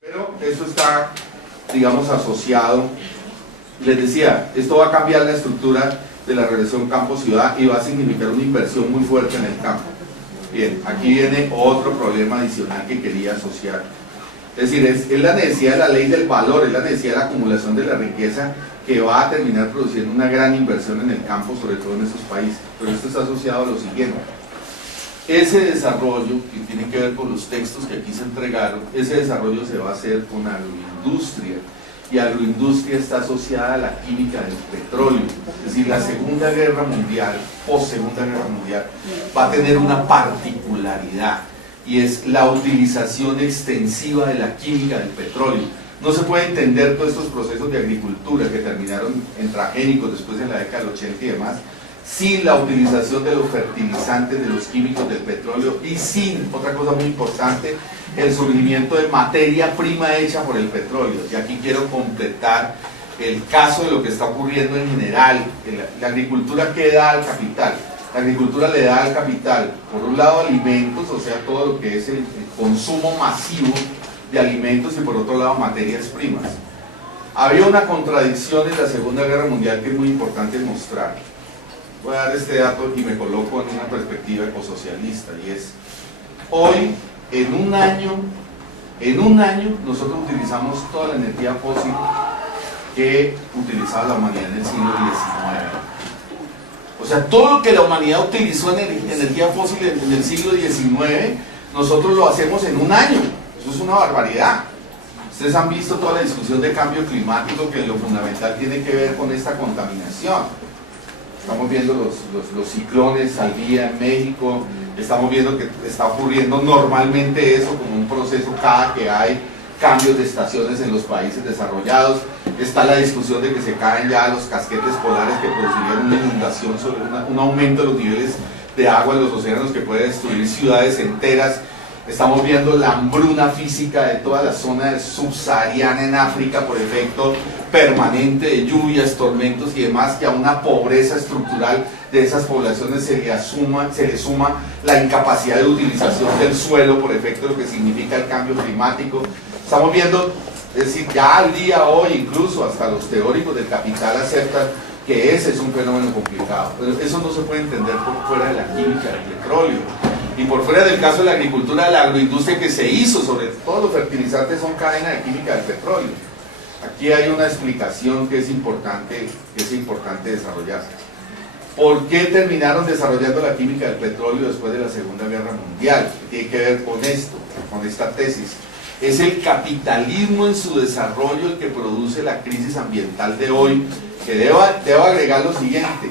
Pero eso está, digamos, asociado. Les decía, esto va a cambiar la estructura de la relación campo-ciudad y va a significar una inversión muy fuerte en el campo. Bien, aquí viene otro problema adicional que quería asociar. Es decir, es la necesidad de la ley del valor, es la necesidad de la acumulación de la riqueza que va a terminar produciendo una gran inversión en el campo, sobre todo en esos países. Pero esto está asociado a lo siguiente. Ese desarrollo, que tiene que ver con los textos que aquí se entregaron, ese desarrollo se va a hacer con agroindustria. Y agroindustria está asociada a la química del petróleo. Es decir, la Segunda Guerra Mundial, post-Segunda Guerra Mundial, va a tener una particularidad, y es la utilización extensiva de la química del petróleo. No se puede entender todos estos procesos de agricultura que terminaron en transgénicos después en la década del 80 y demás, sin la utilización de los fertilizantes, de los químicos del petróleo, y sin, otra cosa muy importante, el surgimiento de materia prima hecha por el petróleo. Y aquí quiero completar el caso de lo que está ocurriendo en general. La agricultura, ¿qué da al capital? La agricultura le da al capital, por un lado, alimentos, o sea, todo lo que es el consumo masivo de alimentos, y por otro lado, materias primas. Había una contradicción en la Segunda Guerra Mundial que es muy importante mostrar. Voy a dar este dato y me coloco en una perspectiva ecosocialista, y es, hoy, en un año, nosotros utilizamos toda la energía fósil que utilizaba la humanidad en el siglo XIX. O sea, todo lo que la humanidad utilizó en energía fósil en el siglo XIX, nosotros lo hacemos en un año. Eso es una barbaridad. Ustedes han visto toda la discusión de cambio climático, que lo fundamental tiene que ver con esta contaminación. Estamos viendo los ciclones al día en México, estamos viendo que está ocurriendo normalmente eso como un proceso cada que hay cambios de estaciones en los países desarrollados. Está la discusión de que se caen ya los casquetes polares que producirían una inundación, sobre un aumento de los niveles de agua en los océanos que puede destruir ciudades enteras. Estamos viendo la hambruna física de toda la zona subsahariana en África por efecto permanente de lluvias, tormentos y demás, que a una pobreza estructural de esas poblaciones se le suma la incapacidad de utilización del suelo por efecto de lo que significa el cambio climático. Estamos viendo, es decir, ya al día hoy, incluso hasta los teóricos del capital aceptan que ese es un fenómeno complicado, pero eso no se puede entender por fuera de la química del petróleo. Y por fuera del caso de la agricultura, la agroindustria que se hizo, sobre todo los fertilizantes, son cadena de química del petróleo. Aquí hay una explicación que es importante desarrollarse. ¿Por qué terminaron desarrollando la química del petróleo después de la Segunda Guerra Mundial? ¿Qué tiene que ver con esto, con esta tesis? Es el capitalismo en su desarrollo el que produce la crisis ambiental de hoy, que debo agregar lo siguiente.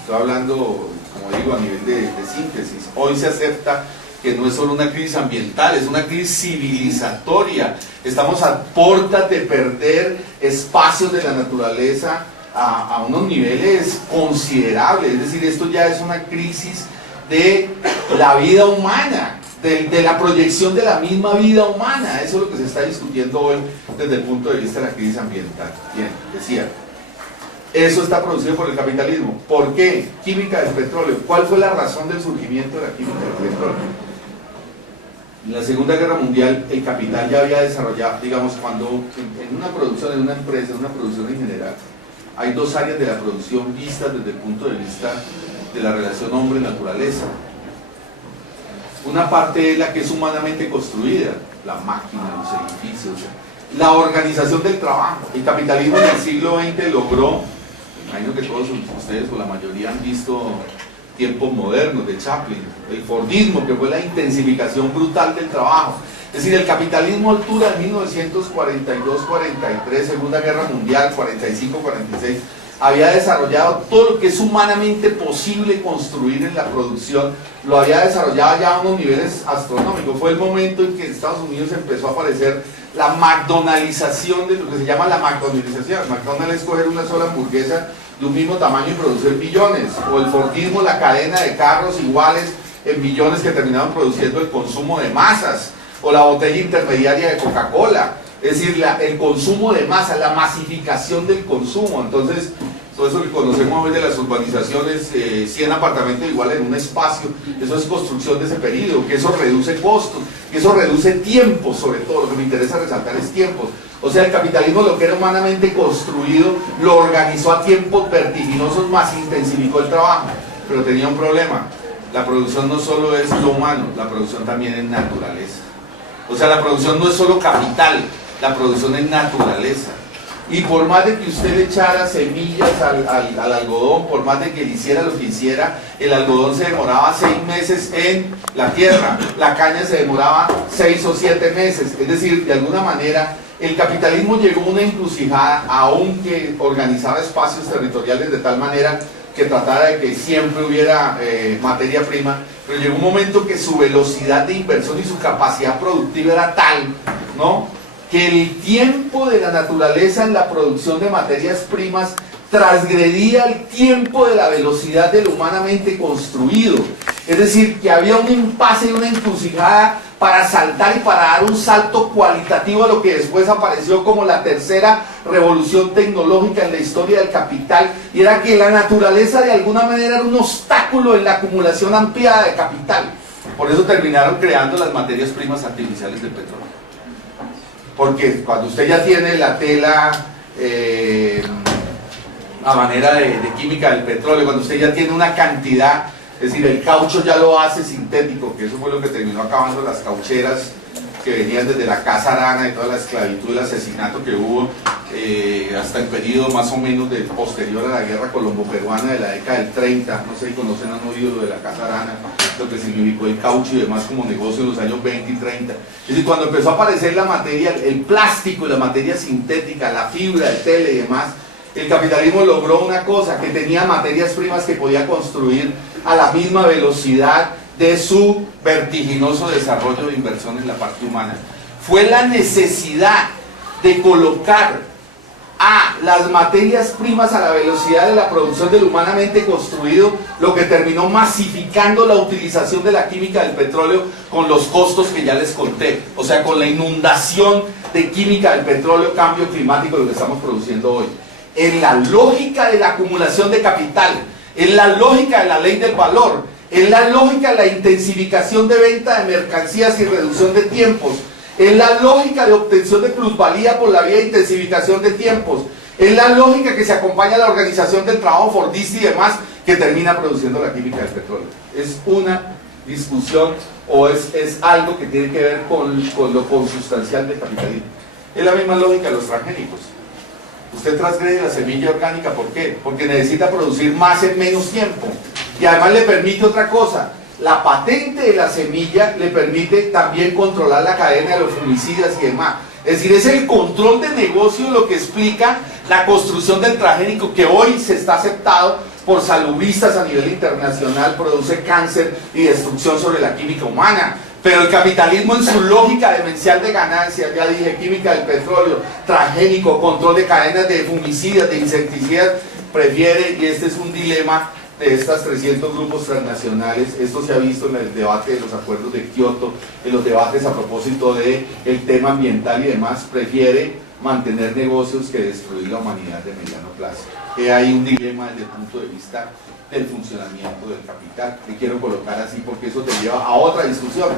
Estoy hablando, como digo, a nivel de síntesis. Hoy se acepta que no es solo una crisis ambiental, es una crisis civilizatoria. Estamos a puertas de perder espacios de la naturaleza a unos niveles considerables. Es decir, esto ya es una crisis de la vida humana, de la proyección de la misma vida humana. Eso es lo que se está discutiendo hoy desde el punto de vista de la crisis ambiental. Bien, decía, eso está producido por el capitalismo. ¿Por qué? Química del petróleo. ¿Cuál fue la razón del surgimiento de la química del petróleo? En la Segunda Guerra Mundial el capital ya había desarrollado, digamos, cuando en una producción, en una empresa, en una producción en general, hay dos áreas de la producción vistas desde el punto de vista de la relación hombre-naturaleza. Una parte es la que es humanamente construida, la máquina, los edificios, la organización del trabajo. El capitalismo en el siglo XX logró, imagino que todos ustedes o la mayoría han visto Tiempos Modernos de Chaplin, el Fordismo, que fue la intensificación brutal del trabajo. Es decir, el capitalismo a altura de 1942-43, Segunda Guerra Mundial, 45-46, había desarrollado todo lo que es humanamente posible construir en la producción, lo había desarrollado ya a unos niveles astronómicos. Fue el momento en que en Estados Unidos empezó a aparecer la McDonaldización, de lo que se llama la McDonaldización. McDonald's es coger una sola hamburguesa de un mismo tamaño y producir millones, o el Fordismo, la cadena de carros iguales en millones que terminaron produciendo el consumo de masas, o la botella intermediaria de Coca-Cola. Es decir, el consumo de masa, la masificación del consumo. Entonces todo eso que conocemos hoy de las urbanizaciones, 100 apartamentos igual en un espacio, eso es construcción de ese periodo, que eso reduce costos, que eso reduce tiempos, sobre todo, lo que me interesa resaltar es tiempos. O sea, el capitalismo, lo que era humanamente construido, lo organizó a tiempos vertiginosos, más intensificó el trabajo, pero tenía un problema. La producción no solo es lo humano, la producción también es naturaleza. O sea, la producción no es solo capital, la producción es naturaleza. Y por más de que usted le echara semillas al algodón, por más de que le hiciera lo que hiciera, el algodón se demoraba 6 meses en la tierra, la caña se demoraba 6 o 7 meses. Es decir, de alguna manera, el capitalismo llegó a una encrucijada, aunque organizaba espacios territoriales de tal manera que tratara de que siempre hubiera materia prima, pero llegó un momento que su velocidad de inversión y su capacidad productiva era tal, ¿no?, que el tiempo de la naturaleza en la producción de materias primas transgredía el tiempo de la velocidad de lo humanamente construido. Es decir, que había un impasse y una encrucijada para saltar y para dar un salto cualitativo a lo que después apareció como la tercera revolución tecnológica en la historia del capital, y era que la naturaleza de alguna manera era un obstáculo en la acumulación ampliada de capital. Por eso terminaron creando las materias primas artificiales del petróleo. Porque cuando usted ya tiene la tela a manera de química del petróleo, cuando usted ya tiene una cantidad, es decir, el caucho ya lo hace sintético, que eso fue lo que terminó acabando las caucheras que venían desde la Casa Arana y toda la esclavitud y el asesinato que hubo hasta el periodo más o menos posterior a la guerra colombo-peruana de la década del 30, no sé si conocen, han oído lo de la Casa Arana, lo que significó el caucho y demás como negocio en los años 20 y 30. Es decir, cuando empezó a aparecer la materia, el plástico y la materia sintética, la fibra, el tele y demás, el capitalismo logró una cosa, que tenía materias primas que podía construir a la misma velocidad de su vertiginoso desarrollo de inversión en la parte humana. Fue la necesidad de colocar a las materias primas a la velocidad de la producción del humanamente construido lo que terminó masificando la utilización de la química del petróleo con los costos que ya les conté. O sea, con la inundación de química del petróleo, cambio climático, lo que estamos produciendo hoy. En la lógica de la acumulación de capital, en la lógica de la ley del valor, en la lógica de la intensificación de venta de mercancías y reducción de tiempos, en la lógica de obtención de plusvalía por la vía de intensificación de tiempos, en la lógica que se acompaña a la organización del trabajo fordista y demás, que termina produciendo la química del petróleo. Es una discusión o es algo que tiene que ver con lo consustancial del capitalismo. Es la misma lógica de los transgénicos. Usted transgrede la semilla orgánica, ¿por qué? Porque necesita producir más en menos tiempo. Y además le permite otra cosa, la patente de la semilla le permite también controlar la cadena de los fungicidas y demás. Es decir, es el control de negocio lo que explica la construcción del transgénico, que hoy se está aceptado por salubristas a nivel internacional, produce cáncer y destrucción sobre la química humana. Pero el capitalismo, en su lógica demencial de ganancias, ya dije, química del petróleo, transgénico, control de cadenas de fungicidas, de insecticidas, prefiere, y este es un dilema de estas 300 grupos transnacionales, esto se ha visto en el debate de los acuerdos de Kioto, en los debates a propósito del tema ambiental y demás, prefiere mantener negocios que destruir la humanidad de mediano plazo. Hay un dilema desde el punto de vista del funcionamiento del capital, que quiero colocar así porque eso te lleva a otra discusión,